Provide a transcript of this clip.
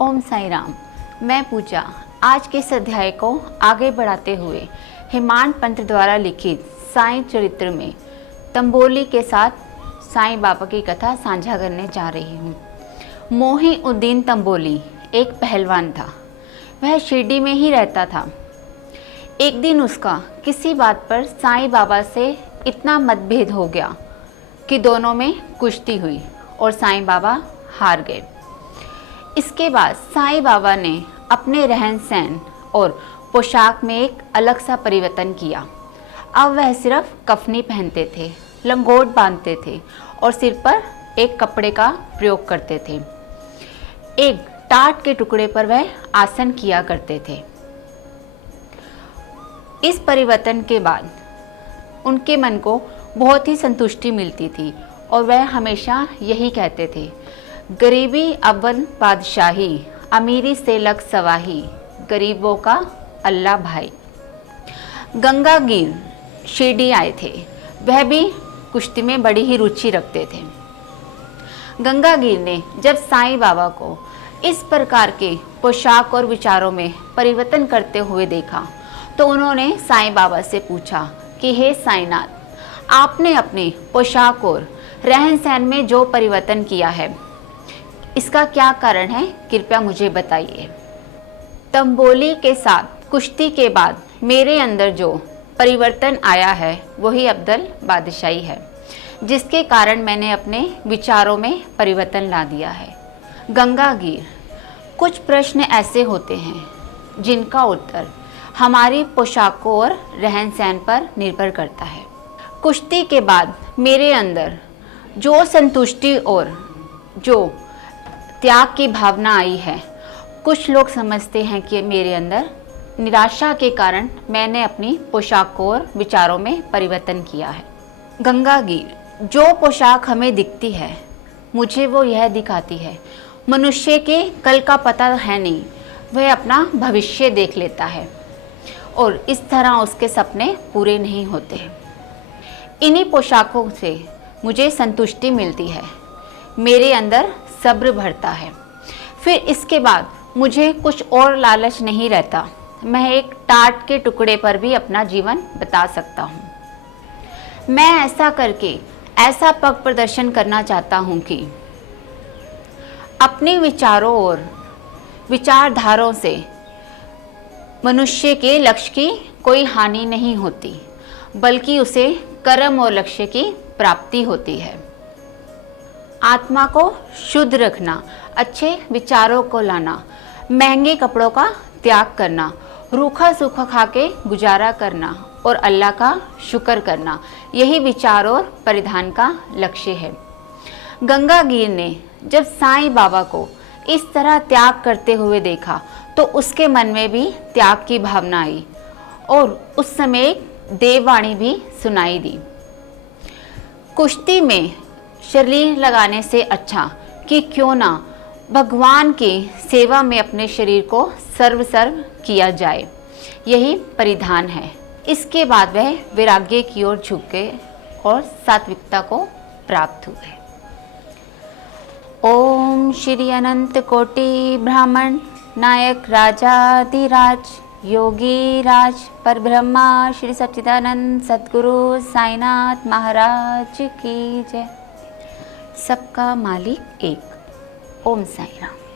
ओम साई राम। मैं पूजा आज के इस अध्याय को आगे बढ़ाते हुए हेमांत पंत द्वारा लिखित साईं चरित्र में तंबोली के साथ साईं बाबा की कथा साझा करने जा रही हूँ। मोहीउद्दीन तंबोली एक पहलवान था। वह शिरडी में ही रहता था। एक दिन उसका किसी बात पर साईं बाबा से इतना मतभेद हो गया कि दोनों में कुश्ती हुई और साईं बाबा हार गए। इसके बाद साईं बाबा ने अपने रहन सहन और पोशाक में एक अलग सा परिवर्तन किया। अब वह सिर्फ कफनी पहनते थे, लंगोट बांधते थे और सिर पर एक कपड़े का प्रयोग करते थे। एक टाट के टुकड़े पर वह आसन किया करते थे। इस परिवर्तन के बाद उनके मन को बहुत ही संतुष्टि मिलती थी और वह हमेशा यही कहते थे, गरीबी अव्वल बादशाही, अमीरी से लग सवाही, गरीबों का अल्लाह भाई। गंगागीर शिरडी आए थे। वह भी कुश्ती में बड़ी ही रुचि रखते थे। गंगागीर ने जब साईं बाबा को इस प्रकार के पोशाक और विचारों में परिवर्तन करते हुए देखा तो उन्होंने साईं बाबा से पूछा कि हे साईंनाथ, आपने अपने पोशाक और रहन सहन में जो परिवर्तन किया है, इसका क्या कारण है, कृपया मुझे बताइए। तंबोली के साथ कुश्ती के बाद मेरे अंदर जो परिवर्तन आया है वही अब्दल बादशाही है, जिसके कारण मैंने अपने विचारों में परिवर्तन ला दिया है। गंगागीर, कुछ प्रश्न ऐसे होते हैं जिनका उत्तर हमारी पोशाकों और रहन सहन पर निर्भर करता है। कुश्ती के बाद मेरे अंदर जो संतुष्टि और जो त्याग की भावना आई है, कुछ लोग समझते हैं कि मेरे अंदर निराशा के कारण मैंने अपनी पोशाकों और विचारों में परिवर्तन किया है। गंगागीर, जो पोशाक हमें दिखती है मुझे वो यह दिखाती है, मनुष्य के कल का पता है नहीं, वह अपना भविष्य देख लेता है और इस तरह उसके सपने पूरे नहीं होते। इन्हीं पोशाकों से मुझे संतुष्टि मिलती है, मेरे अंदर सब्र बढ़ता है। फिर इसके बाद मुझे कुछ और लालच नहीं रहता। मैं एक टाट के टुकड़े पर भी अपना जीवन बिता सकता हूँ। मैं ऐसा करके ऐसा पग प्रदर्शन करना चाहता हूँ कि अपने विचारों और विचारधाराओं से मनुष्य के लक्ष्य की कोई हानि नहीं होती, बल्कि उसे कर्म और लक्ष्य की प्राप्ति होती है। आत्मा को शुद्ध रखना, अच्छे विचारों को लाना, महंगे कपड़ों का त्याग करना, रूखा सूखा खा के गुजारा करना और अल्लाह का शुक्र करना, यही विचार और परिधान का लक्ष्य है। गंगागीर ने जब साईं बाबा को इस तरह त्याग करते हुए देखा तो उसके मन में भी त्याग की भावना आई और उस समय एक देववाणी भी सुनाई दी। कुश्ती में शरीर लगाने से अच्छा कि क्यों ना भगवान की सेवा में अपने शरीर को सर्व किया जाए, यही परिधान है। इसके बाद वह वैराग्य की ओर झुक गए और सात्विकता को प्राप्त हुए। ओम श्री अनंत कोटि ब्राह्मण नायक राजाधिराज योगी राज परब्रह्मा श्री सच्चिदानंद सद्गुरु साईनाथ महाराज की जय। सबका मालिक एक। ओम साई राम।